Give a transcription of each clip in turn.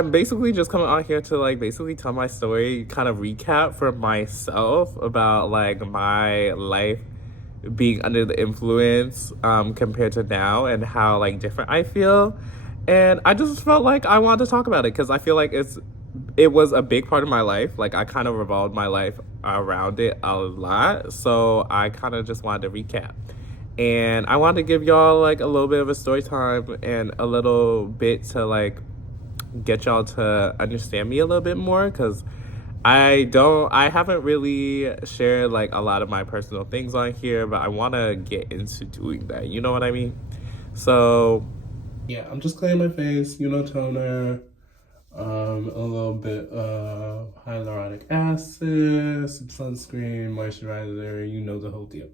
I'm basically just coming on here to like basically tell my story, kind of recap for myself about like my life being under the influence compared to now and how like different I feel. And I just felt like I wanted to talk about it because I feel like it was a big part of my life. Like I kind of revolved my life around it a lot. So I kind of just wanted to recap. And I wanted to give y'all like a little bit of a story time and a little bit to like get y'all to understand me a little bit more because I haven't really shared like a lot of my personal things on here, but I want to get into doing that. You know what I mean? So yeah, I'm just clearing my face, toner, a little bit of hyaluronic acid, some sunscreen, moisturizer, the whole deal.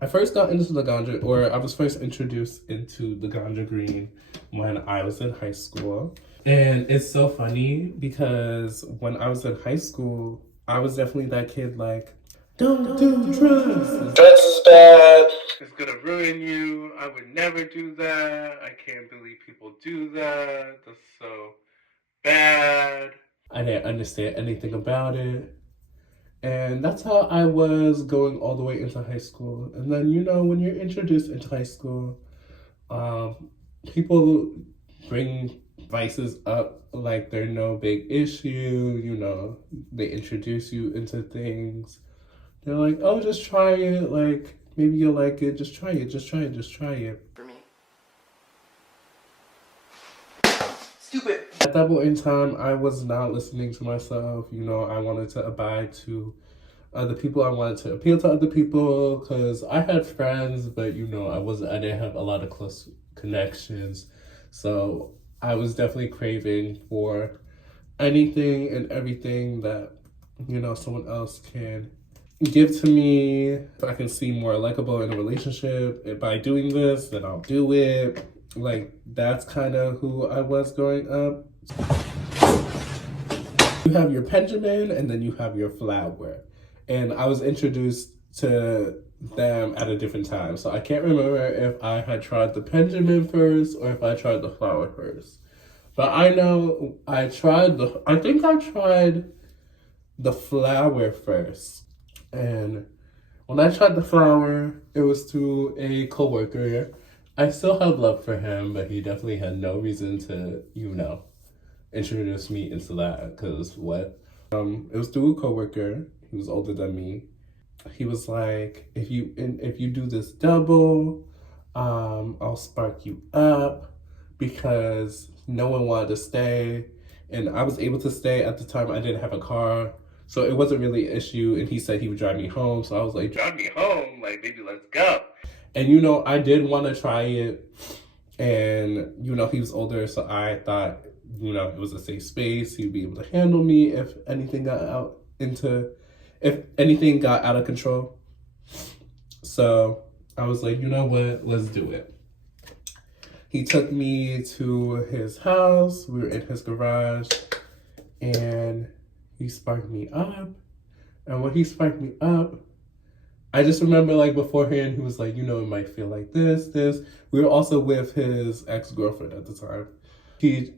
I first got into the ganja, or I was first introduced into the ganja green when I was in high school. And it's so funny because when I was in high school, I was definitely that kid like, don't do drugs. Drugs is bad. It's gonna ruin you. I would never do that. I can't believe people do that. That's so bad. I didn't understand anything about it. And that's how I was going all the way into high school. And then, when you're introduced into high school, people bring vices up like they're no big issue. They introduce you into things. They're like, oh, just try it. Like, maybe you'll like it. Just try it. Just try it. Just try it. For me. Stupid. At that point in time, I was not listening to myself. I wanted to abide to other people. I wanted to appeal to other people because I had friends, but I didn't have a lot of close connections. So I was definitely craving for anything and everything that, someone else can give to me. If I can seem more likable in a relationship, and by doing this, then I'll do it. Like, that's kind of who I was growing up. You have your Benjamin and then you have your flower. And I was introduced to them at a different time. So I can't remember if I had tried the Benjamin first or if I tried the flower first. But I know I think I tried the flower first. And when I tried the flower, it was to a coworker. I still had love for him, but he definitely had no reason to, introduce me into that. Because what? It was through a coworker. He was older than me. He was like, if you do this double, I'll spark you up, because no one wanted to stay. And I was able to stay at the time. I didn't have a car. So it wasn't really an issue. And he said he would drive me home. So I was like, drive me home? Like, baby, let's go. And, I did want to try it. And, he was older. So I thought, it was a safe space. He'd be able to handle me if anything got out of control. So I was like, you know what? Let's do it. He took me to his house. We were in his garage. And he sparked me up. And when he sparked me up, I just remember like beforehand, he was like, it might feel like this. We were also with his ex-girlfriend at the time. He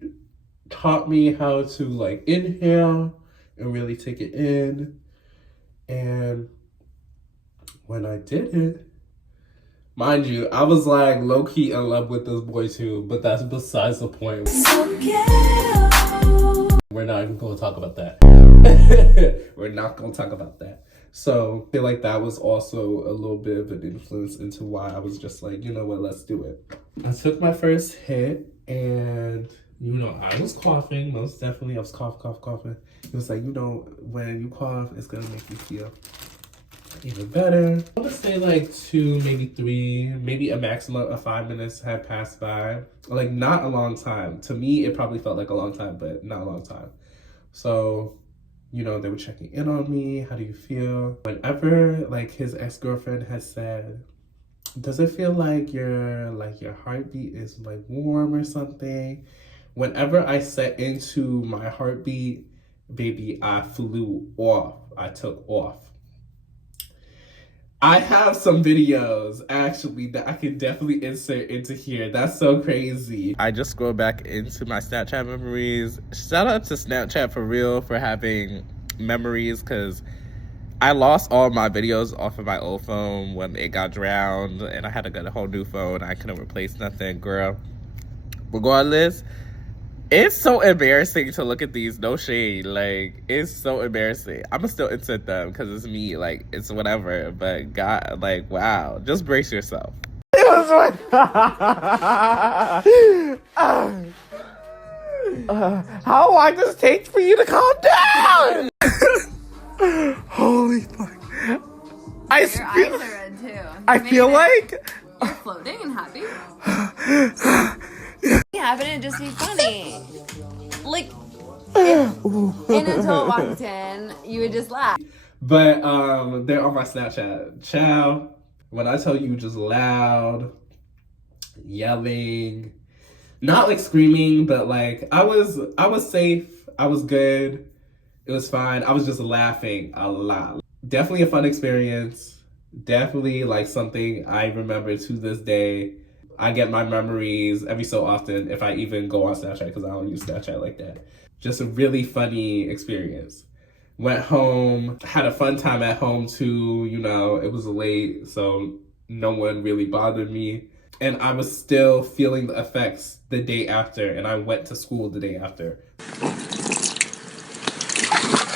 taught me how to like inhale and really take it in. And when I did it, mind you, I was like low-key in love with this boy too, but that's besides the point. We're not even going to talk about that. We're not going to talk about that. So I feel like that was also a little bit of an influence into why I was just like, you know what, let's do it. I took my first hit and, I was coughing, most definitely. I was coughing. It was like, when you cough, it's going to make you feel even better. I would say like 2, maybe 3, maybe a maximum of 5 minutes had passed by. Like, not a long time. To me, it probably felt like a long time, but not a long time. So, they were checking in on me. How do you feel? Whenever, like, his ex-girlfriend had said, does it feel like your heartbeat is, like, warm or something? Whenever I set into my heartbeat, baby, I flew off. I took off. I have some videos actually that I can definitely insert into here. That's so crazy. I just scrolled back into my Snapchat memories. Shout out to Snapchat for real for having memories, because I lost all my videos off of my old phone when it got drowned and I had to get a whole new phone. I couldn't replace nothing, girl. Regardless, it's so embarrassing to look at these, no shade. Like, it's so embarrassing. I'ma still insert them because it's me, like, it's whatever. But God, like, wow, just brace yourself. It was how long does it take for you to calm down? Holy fuck. Your eyes are red too. I feel like you're floating and happy. Yeah, but it'd just be funny. Like, and until it walked in, you would just laugh. But they're on my Snapchat. Ciao. When I tell you just loud, yelling, not like screaming, but like I was safe. I was good. It was fine. I was just laughing a lot. Definitely a fun experience. Definitely like something I remember to this day. I get my memories every so often if I even go on Snapchat, because I don't use Snapchat like that. Just a really funny experience. Went home, had a fun time at home too. You know, it was late, so no one really bothered me. And I was still feeling the effects the day after, and I went to school the day after.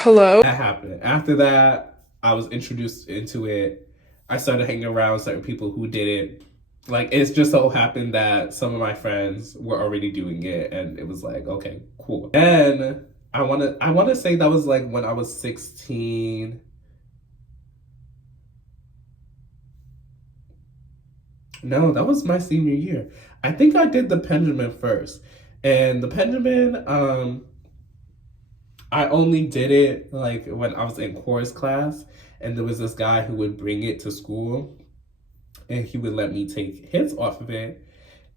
Hello? That happened. After that, I was introduced into it. I started hanging around certain people who did it. Like, it's just so happened that some of my friends were already doing it, and it was like, okay, cool. And I wanna say that was like when I was 16. No, that was my senior year. I think I did the Pendulum first. And the Pendulum, I only did it like when I was in chorus class, and there was this guy who would bring it to school, and he would let me take hits off of it.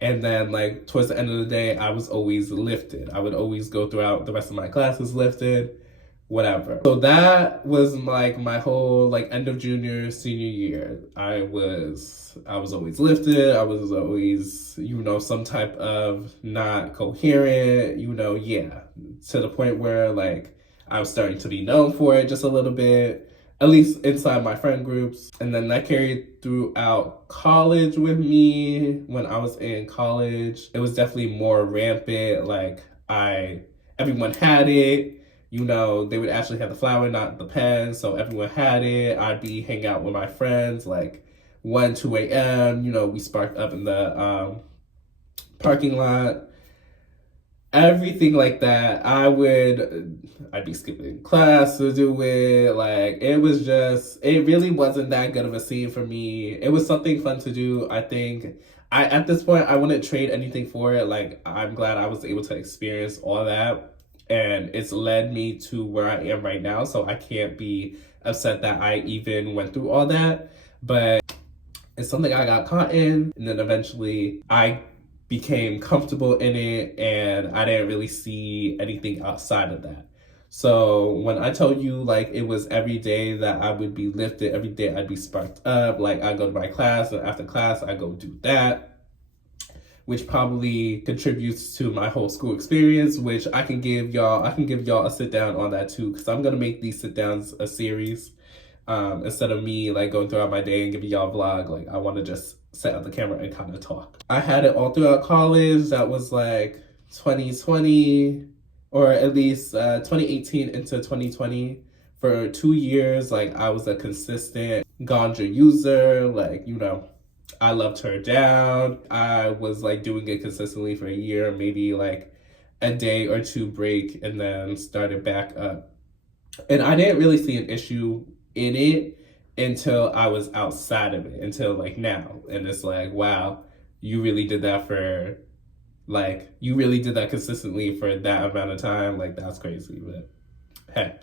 And then like towards the end of the day, I was always lifted. I would always go throughout the rest of my classes lifted, whatever. So that was like my whole like end of junior, senior year. I was always lifted. I was always, you know, some type of not coherent, you know, yeah. To the point where like I was starting to be known for it just a little bit, at least inside my friend groups. And then that carried throughout college with me. When I was in college, it was definitely more rampant. Like everyone had it. You know, they would actually have the flower, not the pen. So everyone had it. I'd be hanging out with my friends like 1, 2 a.m. You know, we sparked up in the parking lot. Everything like that. I'd be skipping class to do it. Like, it really wasn't that good of a scene for me. It was something fun to do. I think at this point, I wouldn't trade anything for it. Like, I'm glad I was able to experience all that. And it's led me to where I am right now. So I can't be upset that I even went through all that. But it's something I got caught in. And then eventually I became comfortable in it, and I didn't really see anything outside of that. So when I told you like it was every day that I would be lifted, every day I'd be sparked up, like I go to my class, and after class I go do that, which probably contributes to my whole school experience, which I can give y'all a sit down on that too, because I'm gonna make these sit downs a series. Instead of me like going throughout my day and giving y'all a vlog, like I want to just set up the camera and kind of talk. I had it all throughout college. That was like 2020, or at least 2018 into 2020. For 2 years, like I was a consistent ganja user. Like, you know, I loved her down. I was like doing it consistently for a year, maybe like a day or two break, and then started back up. And I didn't really see an issue in it until I was outside of it, until like now. And it's like, wow, you really did that consistently for that amount of time. Like, that's crazy. But hey,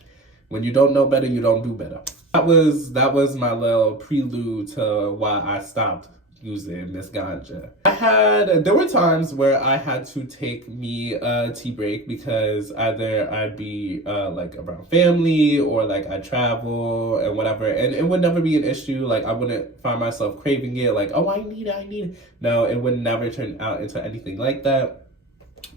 when you don't know better, you don't do better. That was my little prelude to why I stopped using Miss Ganja. There were times where I had to take me a tea break because either I'd be like around family or like I'd travel and whatever, and it would never be an issue. Like I wouldn't find myself craving it, like, oh, I need it. No, it would never turn out into anything like that.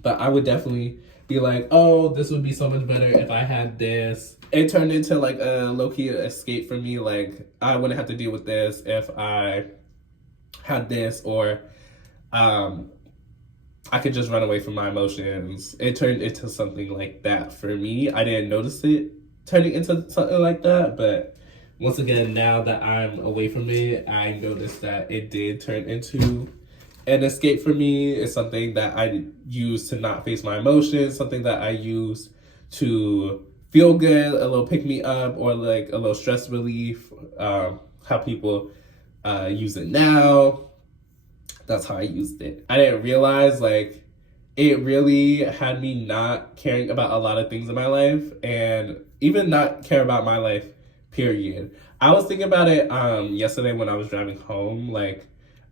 But I would definitely be like, oh, this would be so much better if I had this. It turned into like a low-key escape for me. Like I wouldn't have to deal with this if I had this, or I could just run away from my emotions. It turned into something like that for me. I didn't notice it turning into something like that, but once again, now that I'm away from it, I noticed that it did turn into an escape for me. It's something that I use to not face my emotions, something that I use to feel good, a little pick me up, or like a little stress relief. How people use it now. That's how I used it. I didn't realize like it really had me not caring about a lot of things in my life, and even not care about my life, period. I was thinking about it yesterday when I was driving home. Like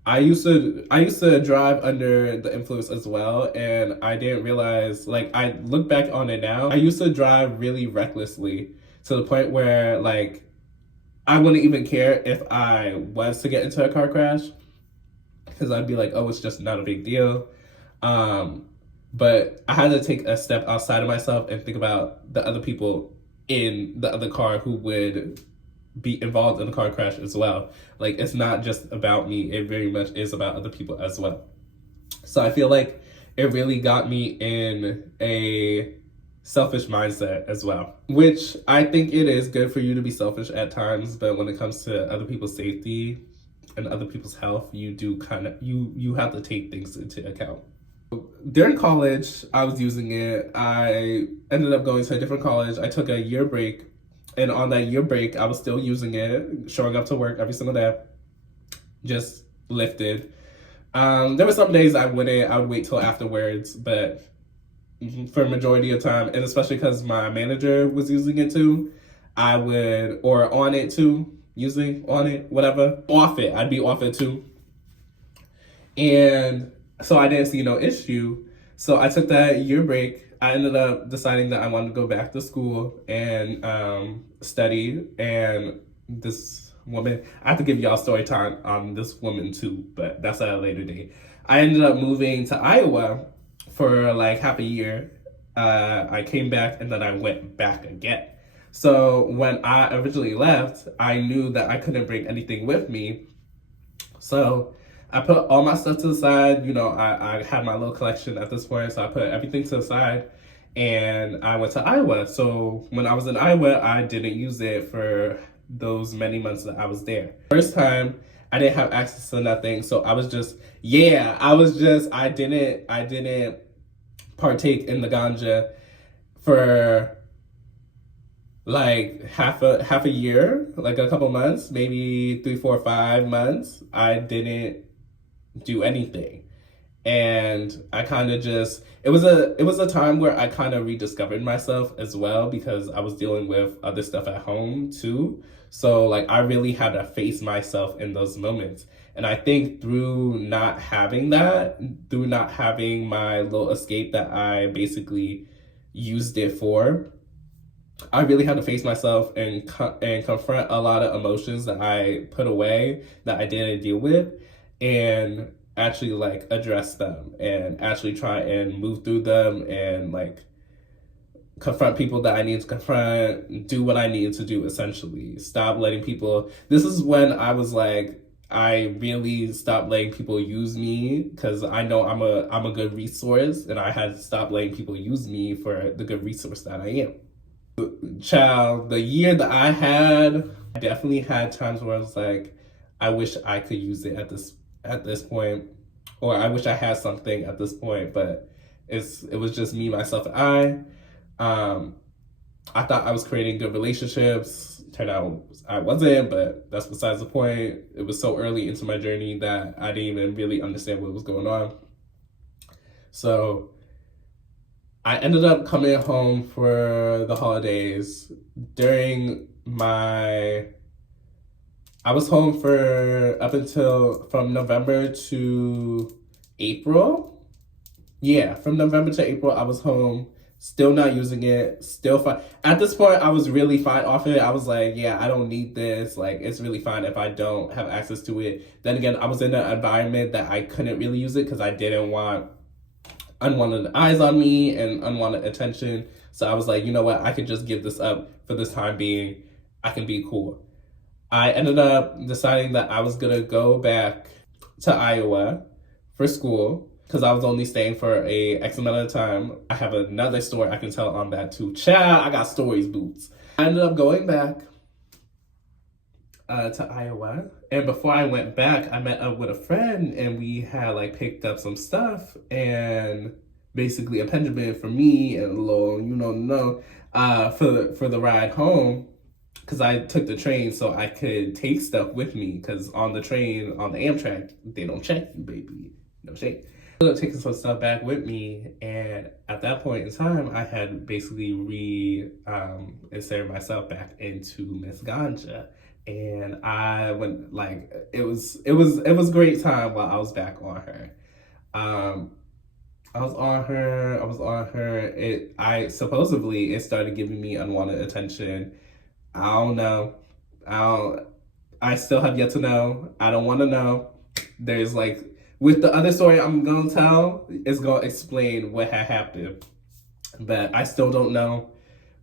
I used to drive under the influence as well, and I didn't realize, like I look back on it now, I used to drive really recklessly to the point where like I wouldn't even care if I was to get into a car crash, because I'd be like, oh, it's just not a big deal. But I had to take a step outside of myself and think about the other people in the other car who would be involved in the car crash as well. Like, it's not just about me. It very much is about other people as well. So I feel like it really got me in a selfish mindset as well, which I think it is good for you to be selfish at times, but when it comes to other people's safety and other people's health, you do you have to take things into account. During college, I was using it. I ended up going to a different college. I took a year break, and on that year break, I was still using it, showing up to work every single day, just lifted. There were some days I would wait till afterwards, but for a majority of time, and especially because my manager was using it too, I would, or on it too, using on it, whatever, off it. I'd be off it too. And so I didn't see no issue. So I took that year break. I ended up deciding that I wanted to go back to school and study. And this woman, I have to give y'all story time on this woman too, but that's at a later date. I ended up moving to Iowa for like half a year. I came back and then I went back again. So when I originally left, I knew that I couldn't bring anything with me. So I put all my stuff to the side. You know, I had my little collection at this point, so I put everything to the side and I went to Iowa. So when I was in Iowa, I didn't use it for those many months that I was there. First time, I didn't have access to nothing, so I didn't partake in the ganja for like half a year, like a couple months, maybe 3, 4, 5 months. I didn't do anything. And I kind of just, it was a time where I kind of rediscovered myself as well, because I was dealing with other stuff at home too. So like I really had to face myself in those moments. And I think through not having my little escape that I basically used it for, I really had to face myself and confront a lot of emotions that I put away, that I didn't deal with, and actually like address them and actually try and move through them and like confront people that I need to confront, do what I needed to do, essentially. Stop letting people, this is when I was like, I really stopped letting people use me, because I know I'm a good resource, and I had to stop letting people use me for the good resource that I am. Child, the year that I definitely had times where I was like, I wish I could use it at this point, or I wish I had something at this point, but it was just me, myself, and I thought I was creating good relationships. Turned out I wasn't, but that's besides the point. It was so early into my journey that I didn't even really understand what was going on. So I ended up coming home for the holidays. During my I was home for up until from November to April. Yeah, from November to April, I was home, still not using it, still fine. At this point, I was really fine off it. I was like, yeah, I don't need this. Like, it's really fine if I don't have access to it. Then again, I was in an environment that I couldn't really use it because I didn't want unwanted eyes on me and unwanted attention. So I was like, you know what? I could just give this up for this time being. I can be cool. I ended up deciding that I was going to go back to Iowa for school because I was only staying for a X amount of time. I have another story I can tell on that too. Child, I got stories, boots. I ended up going back to Iowa. And before I went back, I met up with a friend and we had like picked up some stuff and basically a pendulum for me and a little, for the ride home. Because I took the train so I could take stuff with me. Because on the train, on the Amtrak, they don't check you, baby. No shame. I ended up taking some stuff back with me. And at that point in time, I had basically inserted myself back into Miss Ganja. And I went, like, it was a great time while I was back on her. I was on her. It started giving me unwanted attention. I don't know. I still have yet to know. I don't want to know. There's like, with the other story I'm going to tell, it's going to explain what had happened. But I still don't know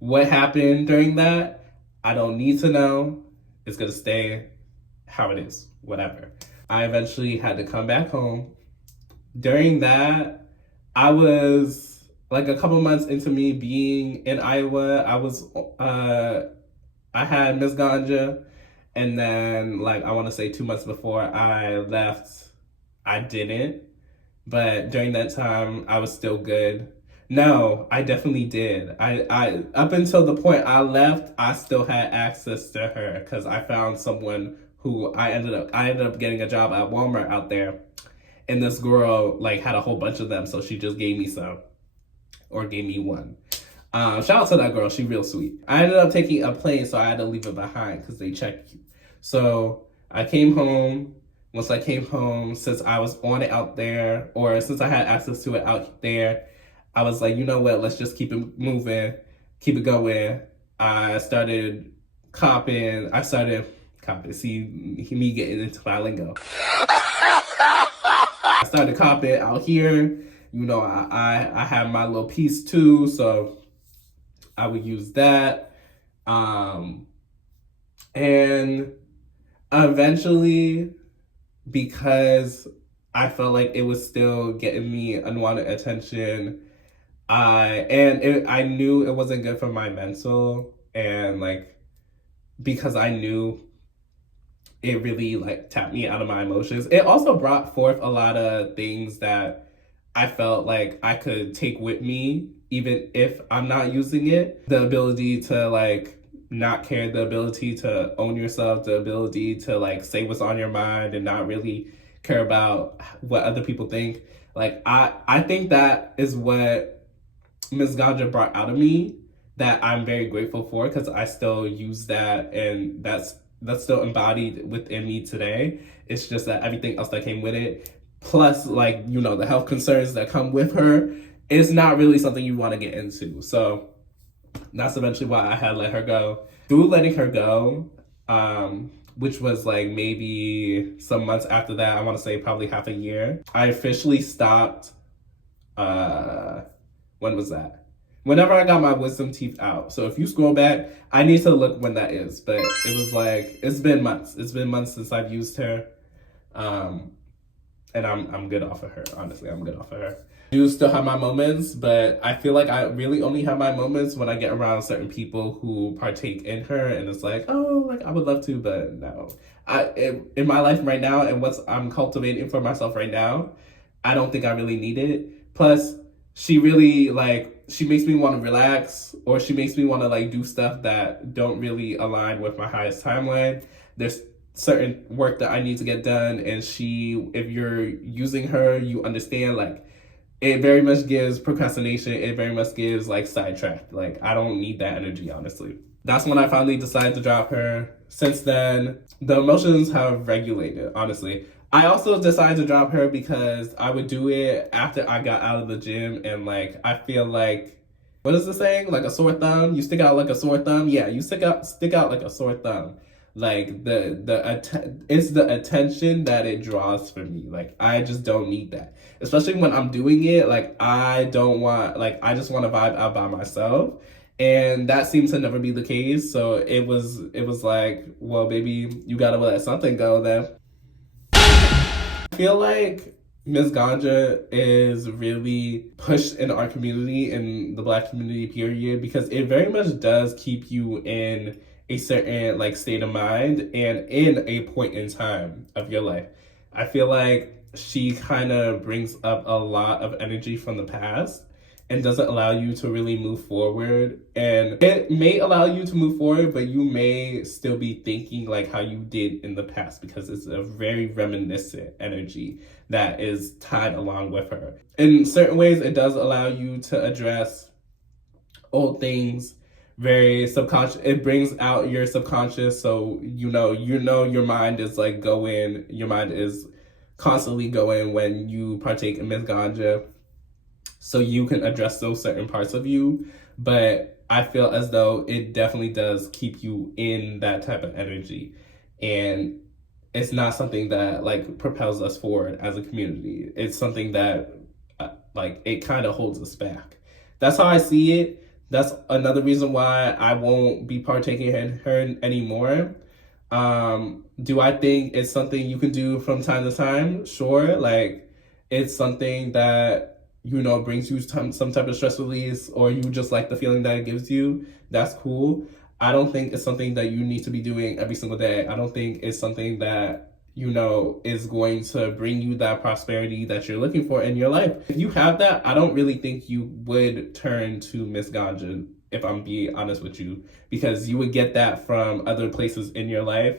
what happened during that. I don't need to know. It's going to stay how it is, whatever. I eventually had to come back home. During that, I was like a couple months into me being in Iowa. I had Miss Ganja, and then, like, I want to say 2 months before I left, I didn't. But during that time, I was still good. No, I definitely did. I up until the point I left, I still had access to her because I found someone who I ended up getting a job at Walmart out there, and this girl like had a whole bunch of them, so she just gave me some, or gave me one. Shout out to that girl. She real sweet. I ended up taking a plane, so I had to leave it behind because they check you. So I came home. Once I came home, since I was on it out there, or since I had access to it out there, I was like, you know what? Let's just keep it moving, keep it going. I started copping. See, me getting into my lingo. I started copping out here. I had my little piece too, so I would use that. And eventually, because I felt like it was still getting me unwanted attention, I knew it wasn't good for my mental, and like, because I knew it really like tapped me out of my emotions. It also brought forth a lot of things that I felt like I could take with me, even if I'm not using it. The ability to like not care, the ability to own yourself, the ability to like say what's on your mind and not really care about what other people think. Like I think that is what Ms. Ganja brought out of me, that I'm very grateful for, because I still use that, and that's still embodied within me today. It's just that everything else that came with it, plus like, the health concerns that come with her, is not really something you want to get into. So that's eventually why I had let her go. Through letting her go, which was like maybe some months after that, I want to say probably half a year, I officially stopped. When was that? Whenever I got my wisdom teeth out. So if you scroll back, I need to look when that is. But it was like, it's been months. It's been months since I've used her. And I'm good off of her. Honestly, I'm good off of her. I do still have my moments, but I feel like I really only have my moments when I get around certain people who partake in her, and it's like, oh, like I would love to, but no. In my life right now, and what I'm cultivating for myself right now, I don't think I really need it. Plus, she really she makes me want to relax, or she makes me want to like do stuff that don't really align with my highest timeline. There's certain work that I need to get done, and if you're using her, you understand, like, it very much gives procrastination. It very much gives like sidetrack. Like, I don't need that energy, honestly. That's when I finally decided to drop her. Since then, the emotions have regulated, honestly. I also decided to drop her because I would do it after I got out of the gym, and like I feel like, what is the saying? Like a sore thumb? You stick out like a sore thumb? Yeah, you stick out like a sore thumb. Like it's the attention that it draws for me. Like I just don't need that. Especially when I'm doing it, like I don't want, like I just want to vibe out by myself. And that seems to never be the case. So it was like, well, baby, you gotta let something go then. I feel like Ms. Ganja is really pushed in our community, in the Black community, period, because it very much does keep you in a certain like state of mind and in a point in time of your life. I feel like she kind of brings up a lot of energy from the past and doesn't allow you to really move forward. And it may allow you to move forward, but you may still be thinking like how you did in the past, because it's a very reminiscent energy that is tied along with her. In certain ways, it does allow you to address old things very subconscious. It brings out your subconscious, so your mind is like going, your mind is constantly going when you partake in Ms. Ganja, so you can address those certain parts of you. But I feel as though it definitely does keep you in that type of energy, and it's not something that like propels us forward as a community. It's something that like it kind of holds us back. That's how I see it. That's another reason why I won't be partaking in her anymore. Do I think it's something you can do from time to time? Sure. Like it's something that brings you some type of stress release, or you just like the feeling that it gives you. That's cool. I don't think it's something that you need to be doing every single day. I don't think it's something that is going to bring you that prosperity that you're looking for in your life. If you have that, I don't really think you would turn to Miss Ganja, if I'm being honest with you, because you would get that from other places in your life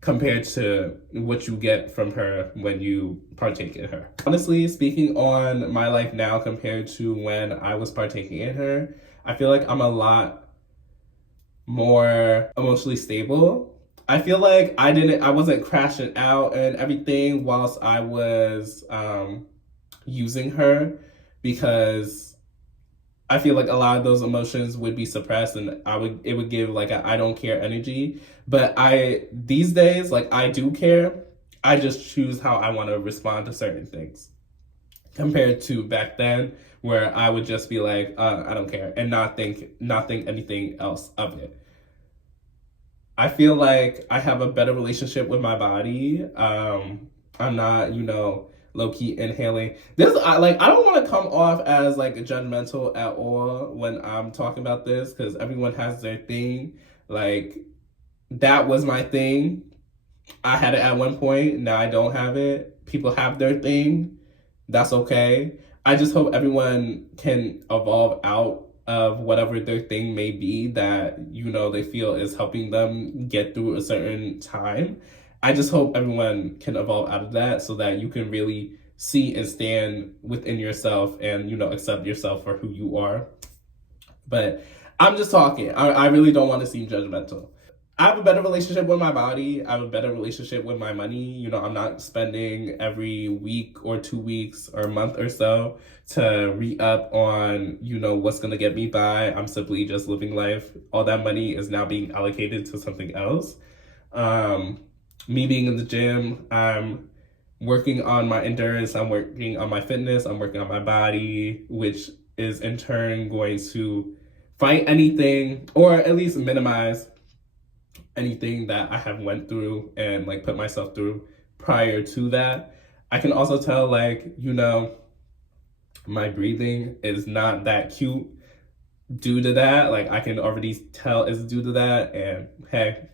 compared to what you get from her when you partake in her. Honestly, speaking on my life now compared to when I was partaking in her, I feel like I'm a lot more emotionally stable. I feel like I wasn't crashing out and everything whilst I was using her, because I feel like a lot of those emotions would be suppressed, and it would give like a I don't care energy. But these days, like I do care. I just choose how I want to respond to certain things, compared to back then where I would just be like, I don't care, and not think anything else of it. I feel like I have a better relationship with my body. I'm not, low key inhaling. I don't want to come off as like judgmental at all when I'm talking about this, because everyone has their thing. Like that was my thing. I had it at one point. Now I don't have it. People have their thing. That's okay. I just hope everyone can evolve out of whatever their thing may be that they feel is helping them get through a certain time. I just hope everyone can evolve out of that, so that you can really see and stand within yourself and accept yourself for who you are. But I'm just talking. I really don't want to seem judgmental. I have a better relationship with my body. I have a better relationship with my money. I'm not spending every week or 2 weeks or a month or so to re-up on, what's going to get me by. I'm simply just living life. All that money is now being allocated to something else. Me being in the gym, I'm working on my endurance. I'm working on my fitness. I'm working on my body, which is in turn going to fight anything, or at least minimize anything that I have went through and like put myself through prior to that. I can also tell my breathing is not that cute due to that. Like I can already tell it's due to that, and hey,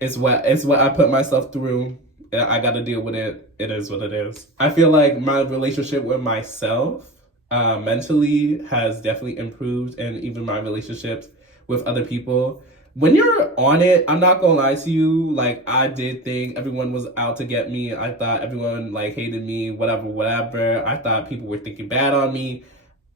it's what I put myself through. I got to deal with it. It is what it is. I feel like my relationship with myself mentally has definitely improved, and even my relationships with other people. When you're on it, I'm not gonna lie to you, like I did think everyone was out to get me. I thought everyone like hated me, whatever. I thought people were thinking bad on me.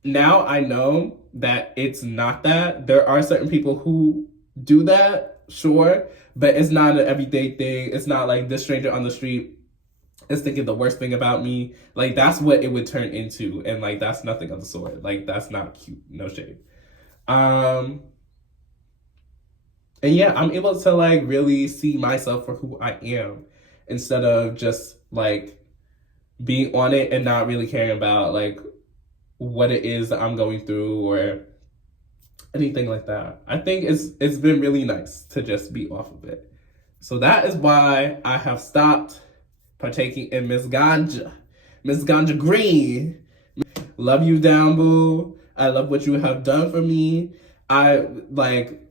now I know that it's not that. There are certain people who do that, sure, but it's not an everyday thing. It's not like this stranger on the street is thinking the worst thing about me. Like, that's what it would turn into. And like, that's nothing of the sort. Like, that's not cute. No shade. And yeah, I'm able to like really see myself for who I am instead of just like being on it and not really caring about like what it is that I'm going through or anything like that. I think it's been really nice to just be off of it. So that is why I have stopped partaking in Miss Ganja. Miss Ganja Green. Love you down, boo. I love what you have done for me. I like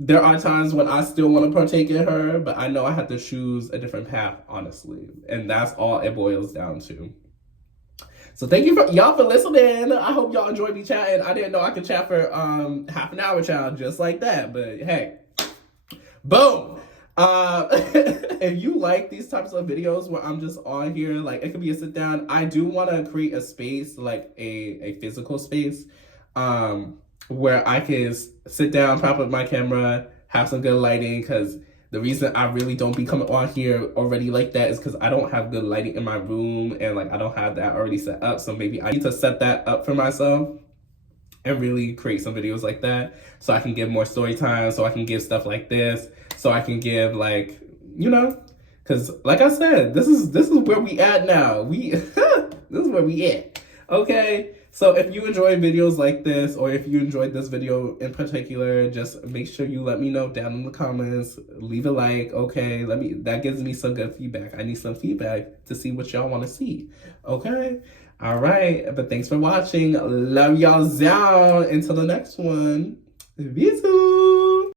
there are times when I still want to partake in her, but I know I have to choose a different path, honestly. And that's all it boils down to. So thank you for y'all for listening. I hope y'all enjoyed me chatting. I didn't know I could chat for half an hour, child, just like that. But hey, boom. If you like these types of videos where I'm just on here, like it could be a sit down. I do want to create a space, like a physical space, where I can sit down, prop up my camera, have some good lighting, because the reason I really don't be coming on here already like that is because I don't have good lighting in my room, and like I don't have that already set up. So maybe I need to set that up for myself and really create some videos like that so I can give more story time, so I can give stuff like this, so I can give like, you know, because like I said, this is where we at now. This is where we at. Okay, so if you enjoy videos like this, or if you enjoyed this video in particular, just make sure you let me know down in the comments. Leave a like, okay? That gives me some good feedback. I need some feedback to see what y'all want to see. Okay? All right, but thanks for watching. Love y'all down. Until the next one. Bisous.